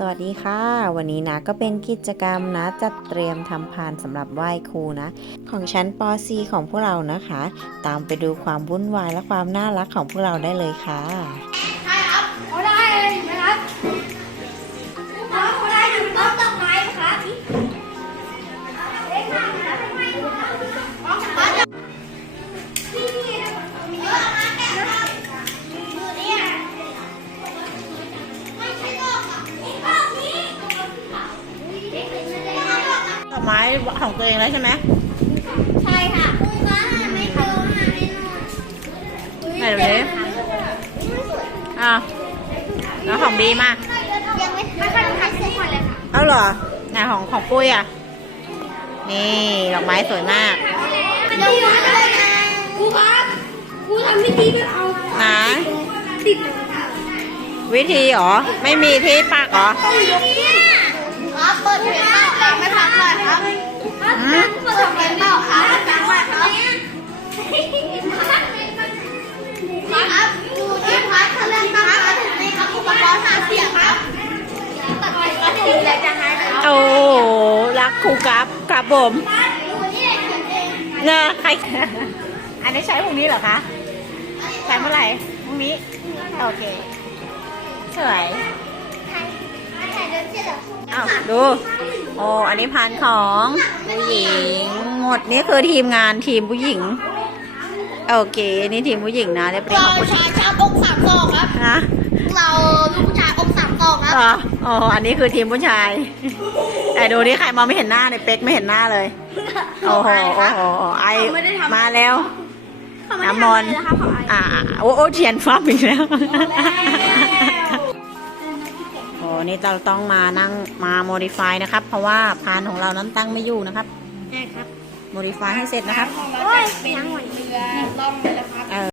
สวัสดีค่ะ วันนี้นะก็เป็นกิจกรรมนะ จัดเตรียมทำพานสำหรับไหว้ครูนะ ของชั้นป .4 ของพวกเรานะคะ ตามไปดูความวุ่นวายและความน่ารักของพวกเราได้เลยค่ะ ไม้ของตัวเองแล้วใช่ไหมใช่ค่ะคุณคะหาไม่เจอหาไม่นอนไหนดูดิอ้าวแล้วของบีมายังไม่ไม่ค่อยทันเสร็จหมดเลยค่ะเอาเหรอไหนของของปุ้ยอะ นี่ดอกไม้สวยมากเดี๋ยวนะครูครับครูทำพิธีด้วยเอาไหนติดวิธีเหรอ ไม่มีที่ปักเหรอต้องยกครับเปิดเพลง อืมเปิดเพลงเปล่าครับไม่ฟังเลยครับครับดูที่พัดทะเลตั้งมาถึงในครับอุปกรณ์หาเสียงครับตัดไปก็ถึงแล้วจะหายไปแล้วโอ้รักครูกับครับผมดูนี่เขียนเองเนอะใครอันนี้ใช้พรุ่งนี้เหรอคะ ใช้เมื่อไหร่พรุ่งนี้ โอเค สวยใครใครเดินเสร็จแล้วอ้าวดู โอ้ อันนี้พันของผู้หญิง หมดนี่คือทีมงานทีมผู้หญิง โอเคนี่ทีมผู้หญิงนะเรียบร้อยเราของผู้ชาชายยชาวอกสามศอกครับ นะเราลูกผู้ชายอกสามศอกครับเหรออ๋ออันนี้คือทีมผู้ชาย แต่ดูนี่ใครมองไม่เห็นหน้าในยเป๊กไม่เห็นหน้าเลย โอ้โห โอ้โห ไอมาแล้วน้ำมนต์อ่า โอ้โอ้เทียนฟ้าอีกแล้วโอ้ นี่เราต้องมานั่งมาโมดิฟายนะครับ เพราะว่าพานของเรานั้นตั้งไม่อยู่นะครับใช่ครับโมดิฟายให้เสร็จนะครับ โอ้ยยังหมดเรือล่องเลยครับเออ